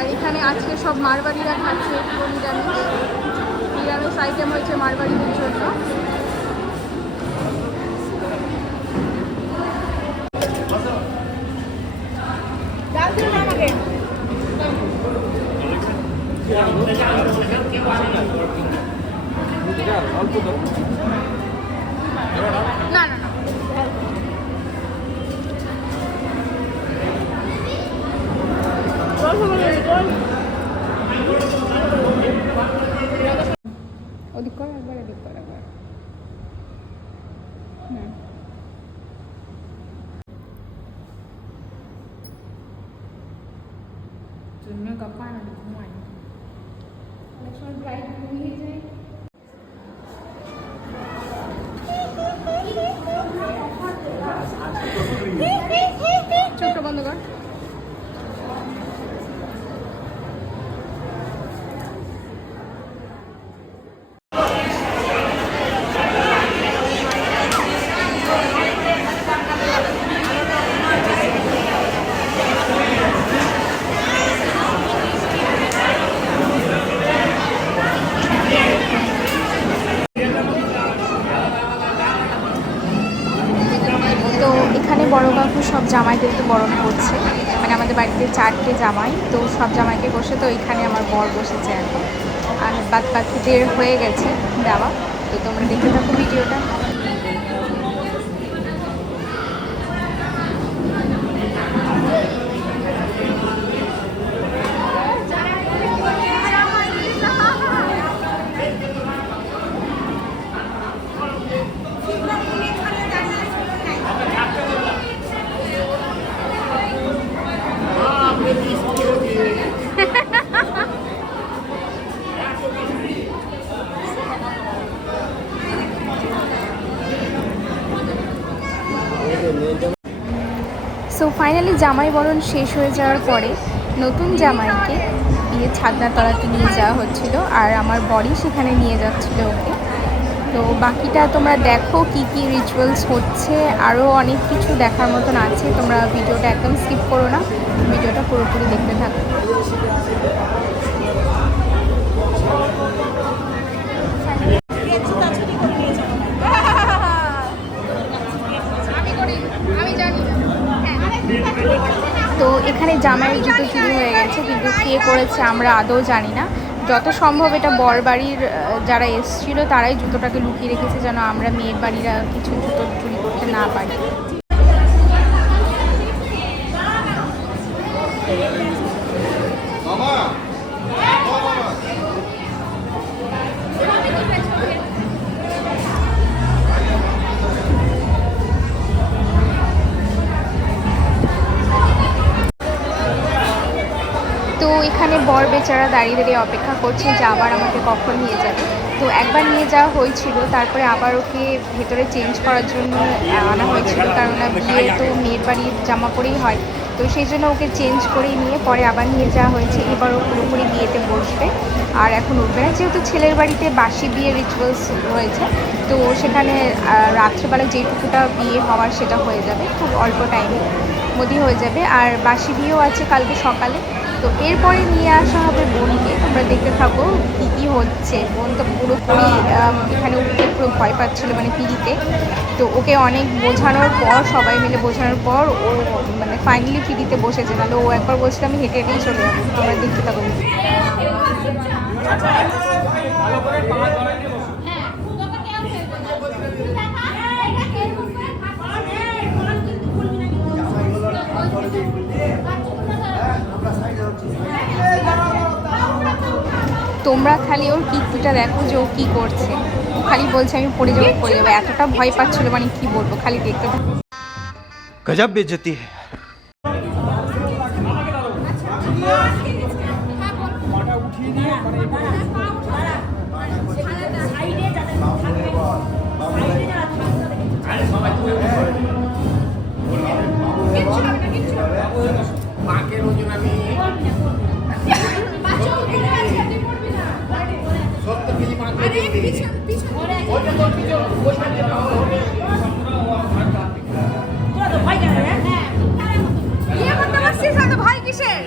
আর এখানে আজকে সব মারবাড়িরা খাচ্ছে নিরামিষ নিরামিষ আইটেম হয়েছে মারবাড়িদের জন্য। না না না ওদিক কর একবার এদিক কর একবার। জন্য কাপা না ঘুমাই অনেক সময় ব্রাইট ঘুমিয়ে যায়। চোখটা বন্ধ কর। বড় কাকু সব জামাইদেরকে বরণ করছে, মানে আমাদের বাড়িতে 4টে জামাই, তো সব জামাইকে বসে, তো এখানে আমার বর বসেছে এখন, আর বাদ বাকিদের হয়ে গেছে দেওয়া। তো তোমরা দেখতে থাকো ভিডিওটা। সো ফাইনালি জামাই বরণ শেষ হয়ে যাওয়ার পরে নতুন জামাইকে বিয়ে ছাদনার তলাতে নিয়ে যাওয়া হচ্ছিল, আর আমার বরই সেখানে নিয়ে যাচ্ছিল ওকে। তো বাকিটা তোমরা দেখো কি কি রিচুয়ালস হচ্ছে, আরও অনেক কিছু দেখার মতন আছে। তোমরা ভিডিওটা একদম স্কিপ করো না, ভিডিওটা পুরোপুরি দেখতে থাকো। তো এখানে জামাইয়ের জুতো চুরি হয়ে গেছে, কিন্তু কে করেছে আমরা আদৌ জানি না। যত সম্ভব এটা বর বাড়ির যারা এসেছিল তারাই জুতোটাকে লুকিয়ে রেখেছে, যেন আমরা মেয়ের বাড়িরা কিছু জুতো চুরি করতে না পারি। তো এখানে বর বেচারা দাঁড়িয়ে দাঁড়িয়ে অপেক্ষা করছে যে আবার আমাকে কখন নিয়ে যাবে। তো একবার নিয়ে যাওয়া হয়েছিল, তারপরে আবার ওকে ভেতরে চেঞ্জ করার জন্য আনা হয়েছিল, কারণ বিয়ে তো মেয়ের বাড়ির জামা পরেই হয়, তো সেই জন্য ওকে চেঞ্জ করেই নিয়ে পরে আবার নিয়ে যাওয়া হয়েছে। এবার ও পুরোপুরি বিয়েতে বসবে, আর এখন উঠবে না, যেহেতু ছেলের বাড়িতে বাসি বিয়ে রিচুয়ালস রয়েছে, তো সেখানে রাত্রেবেলা যেটুকুটা বিয়ে হওয়ার সেটা হয়ে যাবে, খুব অল্প টাইমের মধ্যেই হয়ে যাবে। আর বাসি বিয়েও আছে কালকে সকালে। তো এরপরে নিয়ে আসা হবে বোনকে, তোমরা দেখতে থাকো কী কী হচ্ছে। বোন তো পুরোপুরি এখানে উঠতে পুরো ভয় পাচ্ছিলো, মানে পিড়িতে। তো ওকে অনেক বোঝানোর পর, সবাই মিলে বোঝানোর পর ও মানে ফাইনালি পিড়িতে বসেছে, নাহলে ও একবার বলছিল আমি হেঁটে হেঁটেই চলে যাবো। তোমরা দেখতে থাকো। তোমরা খালি ওর কীর্তিটা দেখো যে ও কী করছে। খালি বলছে আমি পড়ে যাবো পড়ে যাবো, এতটা ভয় পাচ্ছিল, মানে কি বলবো, খালি দেখতে থাকো। গজব বেইজ্জতি है। ভাই কিসের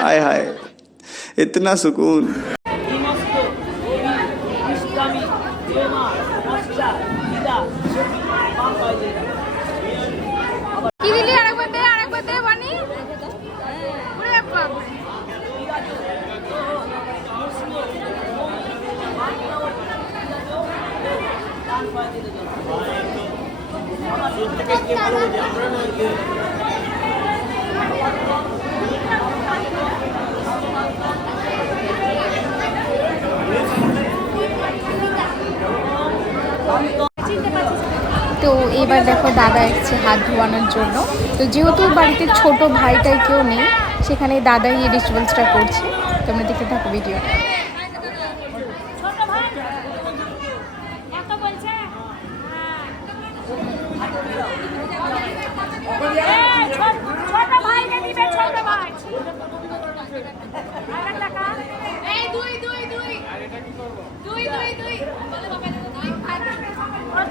हाय हाय इतना सुकून। কি দিলি আরেকবার দে বানি ওরে বাবা তো এবার দেখো দাদা এসেছে হাত ধোয়ানোর জন্য। তো যেহেতু বাড়িতে ছোট ভাইটাই কেউ নেই, সেখানে দাদাই এই রিচুয়ালসটা করছে। তোমরা দেখতে থাকো ভিডিওটা।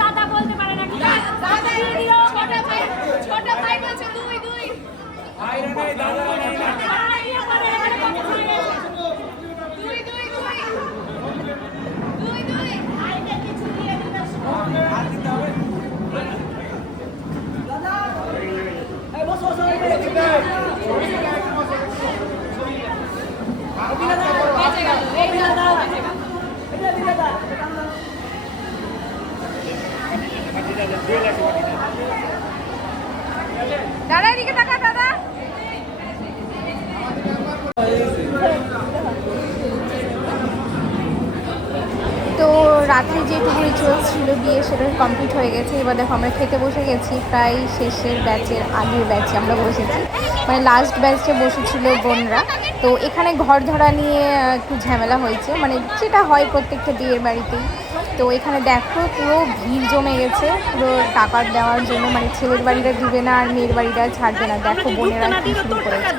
দাদা বলতে পারে না, দাদা ছোট ভাই বলছে দুই দুই দাদা এদিকে তাকা দাদা। তো রাত্রে যেটুকু রিচুয়ালস ছিল বিয়ে সেটা কমপ্লিট হয়ে গেছে। এবার দেখো আমরা খেতে বসে গেছি, প্রায় শেষের ব্যাচের আগের ব্যাচে আমরা বসেছি, মানে লাস্ট ব্যাচে বসেছিল বোনরা। তো এখানে ঘর ধরা নিয়ে একটু ঝামেলা হয়েছে, মানে যেটা হয় প্রত্যেকটা বিয়ের বাড়িতেই। তো এখানে দেখো পুরো ভিড় জমে গেছে পুরো টাকা দেওয়ার জন্য, মানে ছেলের বাড়িটা দিবে না আর মেয়ের বাড়িটা ছাড়বে না। দেখো বোনেরা কি শুরু করেছে।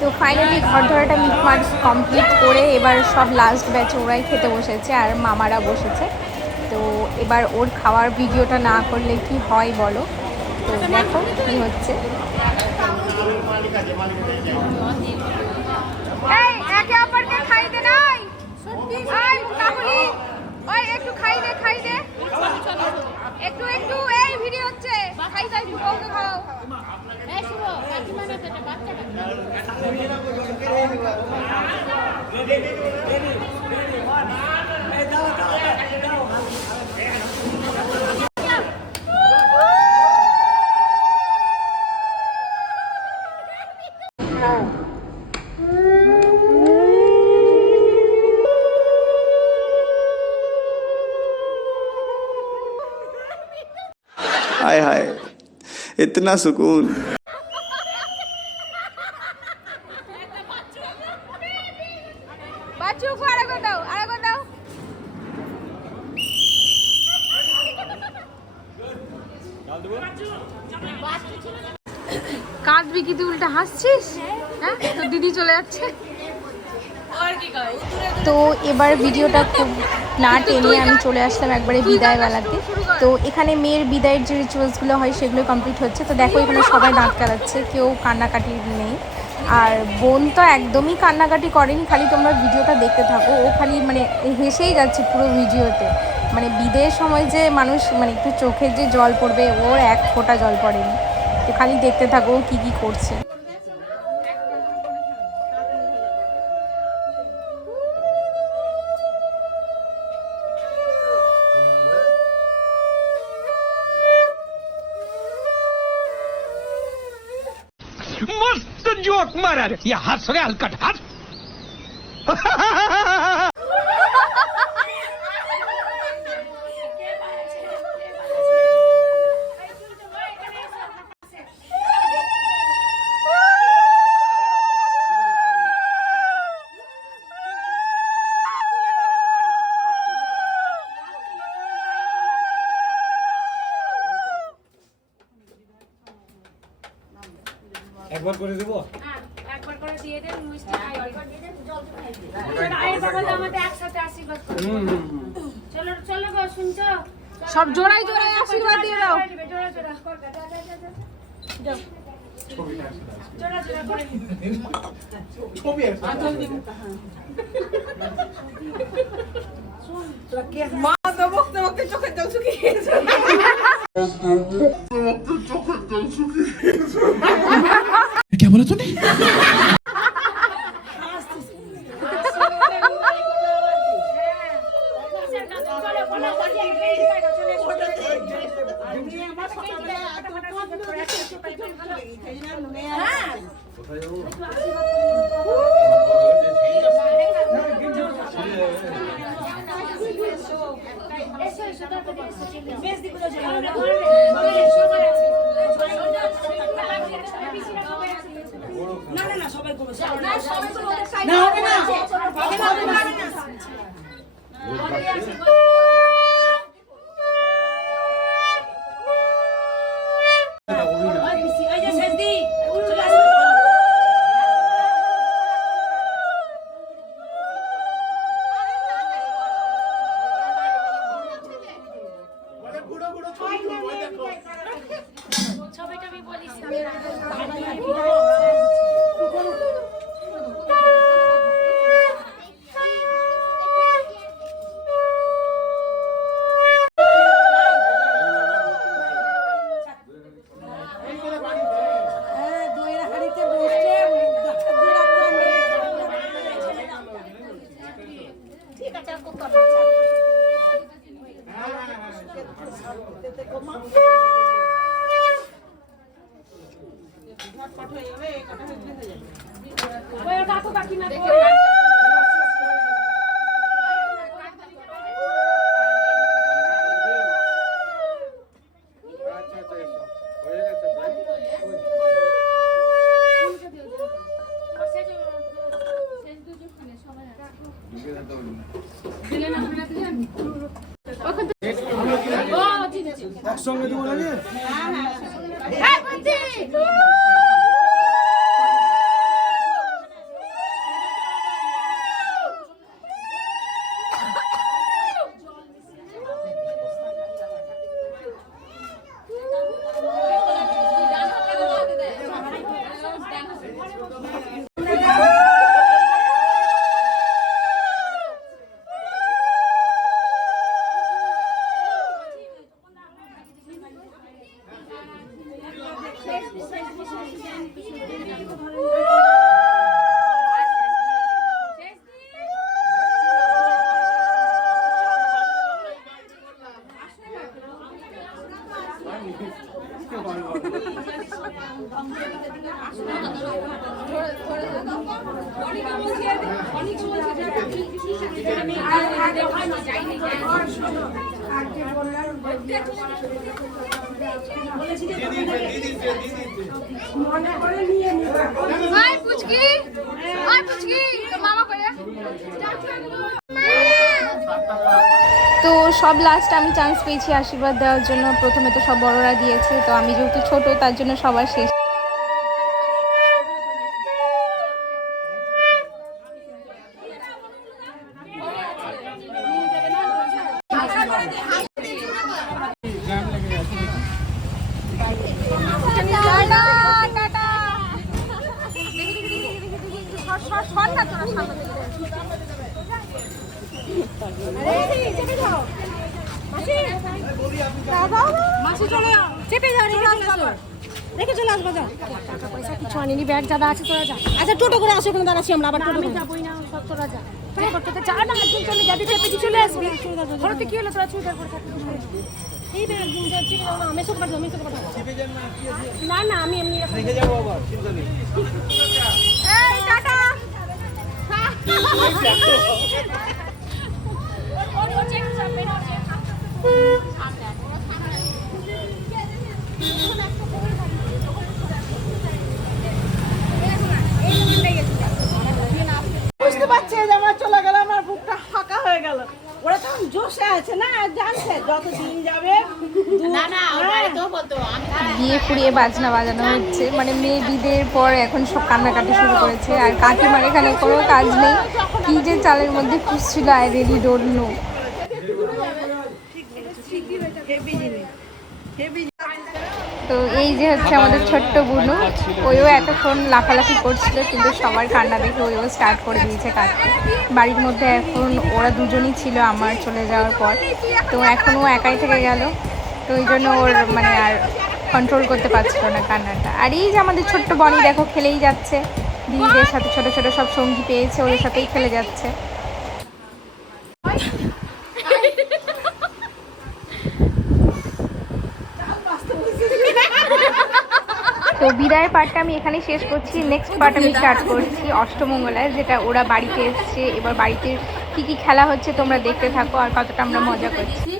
তো ফাইনালি ঘর ধরাটা মিটমাট কমপ্লিট করে এবার সব লাস্ট ব্যাচে ওরাই খেতে বসেছে আর মামারা বসেছে। তো এবার ওর খাওয়ার ভিডিওটা না করলে কি হয় বলো। তো দেখো কি হচ্ছে। এই একে অপরকে খাইতে নাই, এই কাকুলি ওই একটু খাই দে একটু এই ভিডিও হচ্ছে, খাই যাই বউকে খাও। এই শুভ কাকি মানে এটা বাচ্চাটা हाय हाय इतना सुकून। বাচ্চুকে আরেকবার দাও কাঁদবি কি তুই উল্টা হাসছিস? হ্যাঁ তো দিদি চলে যাচ্ছে। তো এবার ভিডিওটা খুব না টেনে আমি চলে আসলাম একবারে বিদায় বেলাতে। তো এখানে মেয়ের বিদায়ের যে রিচুয়ালসগুলো হয় সেগুলো কমপ্লিট হচ্ছে। তো দেখো এখানে সবাই দাঁত কাটাচ্ছে, কেউ কান্নাকাটি নেই। আর বোন তো একদমই কান্নাকাটি করেনি, খালি তোমরা ভিডিওটা দেখতে থাকো। ও খালি মানে হেসেই যাচ্ছে পুরো ভিডিওতে। মানে বিদায়ের সময় যে মানুষ মানে একটু চোখের যে জল পড়বে, ওর এক ফোঁটা জল পড়েনি। তো খালি দেখতে থাকো ও কী করছে। मस्त जोक मारा रे, ये हंस रे हलकट हंस। একবার করে দেবো। হ্যাঁ একবার করে দিয়ে দেন মিষ্টি একবার দিয়ে দেন জল তো খাই দিন আয়ের বাবা আমাদের একসাথে আশীর্বাদ করুন চলো চলো গো শুনছো সব জোড়াই জোড়াই আশীর্বাদ দিয়ে দাও। জোড়া জোড়া কর যা যা জোড়া জোড়া করে ছবি আছে মা তো বকতে বকতে চোখের জল শুকিয়ে গেছে। क्या बोला तूने? কাকু কাকিমা একসঙ্গে দেবো নাকি? তো সব লাস্ট আমি চান্স পেয়েছি আশীর্বাদ দেওয়ার জন্য। প্রথমে তো সব বড়রা দিয়েছে, তো আমি যেহেতু ছোট তার জন্য সবার শেষ। রেখে চলে আসবো যাও। টাকা পয়সা কিছু আনিনি, ব্যাগ যাদা আছে তোরা যা। আচ্ছা টোটো করে আসো, ওখানে দাঁড়াচ্ছি আমরা, আবার টোটো যাবোই না, সব তোরা যা। করতে যা না, একজন চলে যাবি, চেপে চলে আসবি। ঘরেতে কি হলো, তোরা চুড়িদার পরে থাকবি। এই ব্যাগ যাচ্ছি না, মেসো পাঠাবো, মেসো পাঠাবো। না না, আমি এমনি রেখে যাবো আবার, চিন্তা নেই। এই টাটা। বুঝতে পারছি যে আমার চলে গেল, আমার বুকটা ফাঁকা হয়ে গেল। ওরা তখন জোশে আছে না, জানছে যত দিন যাবে বিয়ে ফুরিয়ে বাজনা বাজানো হচ্ছে, মানে মেয়ে বিদের পর এখন সব কান্নাকাটি শুরু করেছে। আর কাকিমার এখানে কোনো কাজ নেই, কি যে চালের মধ্যে খুঁজছিল আই রিয়েলি ডোন্ট নো। তো এই যে হচ্ছে আমাদের ছোট্ট বুনু, ওইও এতক্ষণ লাফালাফি করছিল, কিন্তু সবার কান্না দেখে ওইও স্টার্ট করে দিয়েছে কাঁদতে। বাড়ির মধ্যে এখন ওরা দুজনই ছিল আমার চলে যাওয়ার পর, তো এখন ও একাই থেকে গেল, তো ওই জন্য ওর মানে আর কন্ট্রোল করতে পারছিল না কান্নাটা। আর এই যে আমাদের ছোট্ট বনি দেখো খেলেই যাচ্ছে, দিদিদের সাথে ছোট ছোট সব সঙ্গী পেয়েছে, ওদের সাথেই খেলে যাচ্ছে। তো বিদায়ের পার্টটা আমি এখানে শেষ করছি, নেক্সট পার্ট আমি স্টার্ট করছি অষ্টমঙ্গলায়, যেটা ওরা বাড়িতে এসছে। এবার বাড়িতে কি কি খেলা হচ্ছে তোমরা দেখতে থাকো, আর কতটা আমরা মজা করছি।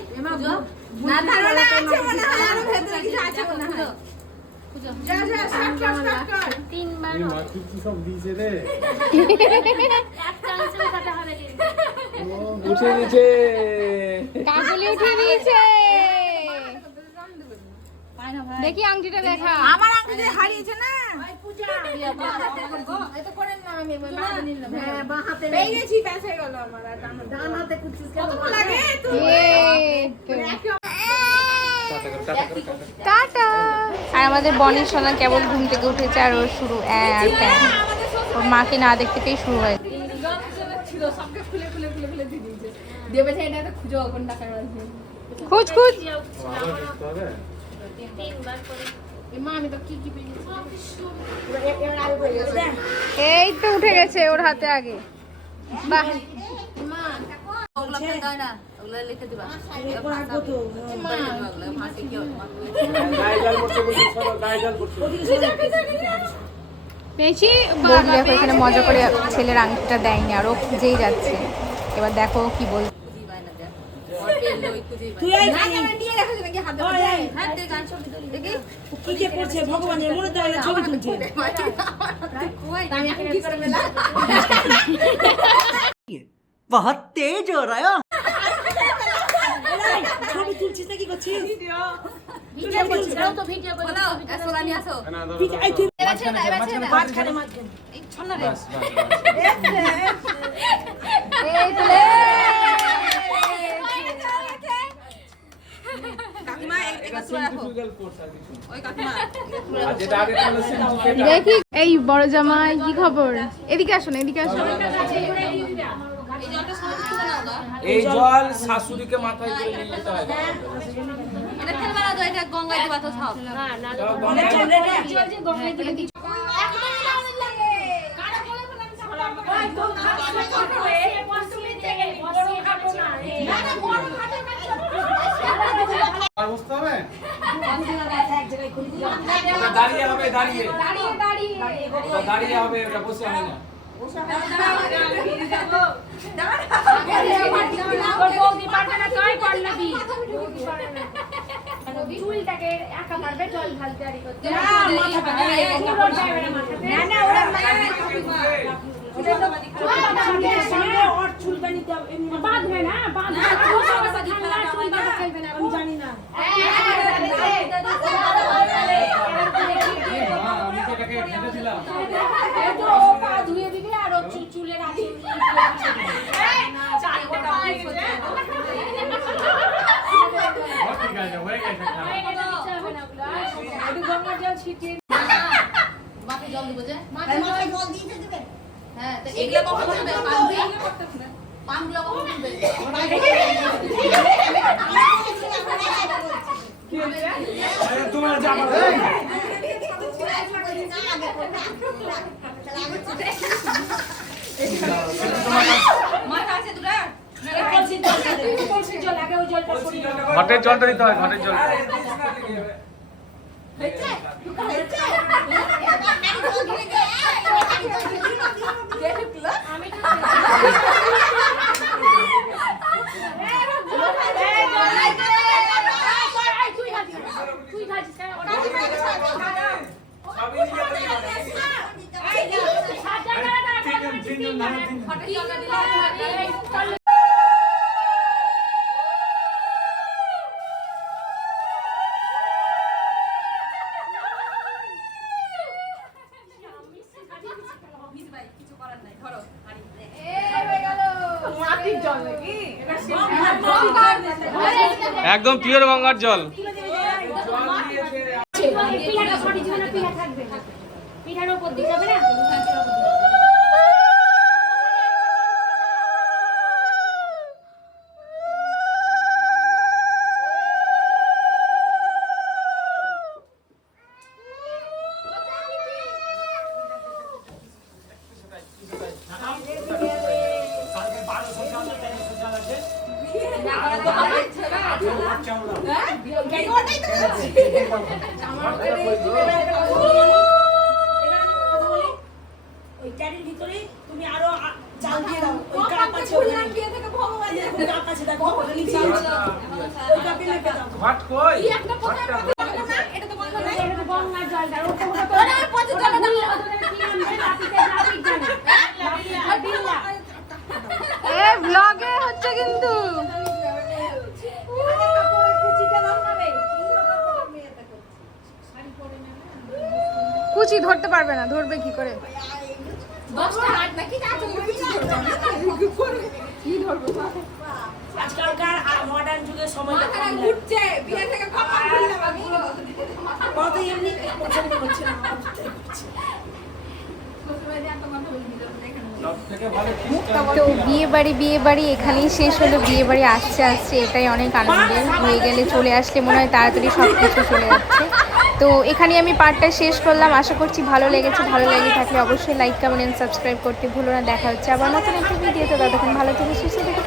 উঠে নিচে কাজলি উঠিয়ে দিয়েছে, দেখি আংটিটা দেখা। আমার আঙ্গুলে হারিয়েছে না, টাটা। আর আমাদের বনির সোনা কেবল ঘুম থেকে উঠেছে, আর ওর শুরু আর প্যান, ওর মাকে না দেখতে পেয়ে শুরু হয়। খুঁজ খুঁজ, এই তো উঠে গেছে ওর হাতে আগে। বাহ, পেয়েছি। বৌদি দেখো এখানে মজা করে ছেলের আংটিটা দেয়নি, আর ও খুঁজেই যাচ্ছে। এবার দেখো কি বল। ভগবানের মনে দেয় ছবি তুলছে। बहुत तेज हो रहा है। ছবি তুলছিস না কি করছিস? দেখি এই বড় জামাই কি খবর, এদিকে আসো না, এদিকে আসো। এই জল শাশুড়িকে মাথায় করে নিয়ে যেতে হয়। বুঝতে হবে, দাঁড়িয়ে হবে, দাঁড়িয়ে দাঁড়িয়ে হবে, এটা বসে হবে না। চুলটাকে একা পারবে জল ঢালতে আর করতে বাঁধবে না, আমি জানি না। ধুয়ে দিবি আর চুলের আছে জল দিব যে জল দিয়ে দেবে। হ্যাঁ, তো এগুলো কখন করবে? পানগুলো কখন করবে? তোমরা যাবে মাথা আছে দুটা ঘটের জলটা দিতে হয়, ঘটের জল। একদম পিওর গঙ্গার জল। পিঠাটা সঠিক জীবনে পিঠা থাকবে না, পিঠার উপর দিয়ে যাবে না। ওই ক্যারির ভিতরে তুমি আরো চাল দিয়ে দাও, ওই কাপ আছে ওখানে দিয়ে থেকে ভগবান ওই কাপ আছে দেখো ওখানে নিচে আছে ওই কাপে মেপে দাও। ভাট কই একটা কথা না, এটা তো বন্ধ নাই, এটা তো গঙ্গার জল, আর ওটা তো ওরা পচে যাবে না। কি আনবে রাতিতে ট্রাফিক জানে, আর বিল্লা এ ব্লগে হচ্ছে কিন্তু কুচি ধরতে পারবে না, ধরবে কি করে? আজকালকার মডার্ন যুগের সময় ঘুরছে বিয়ে থেকে কত এমনি পছন্দ করছে না। সবথেকে ভালো তো বিয়ে বাড়ি এখানেই শেষ হলো। বিয়ে বাড়ি আসছে এটাই অনেক আনন্দের। হয়ে গেলে চলে আসলে মনে হয় তাড়াতাড়ি সব কিছু চলে যাচ্ছে। তো এখানে আমি পার্টটা শেষ করলাম। আশা করছি ভালো লেগেছে। ভালো লেগে থাকলে অবশ্যই লাইক কমেন্ট সাবস্ক্রাইব করতে ভুলো না। দেখা হচ্ছে আবার নতুন একটা ভিডিওতে। ততক্ষণ ভালো থেকে সুস্থ থেকে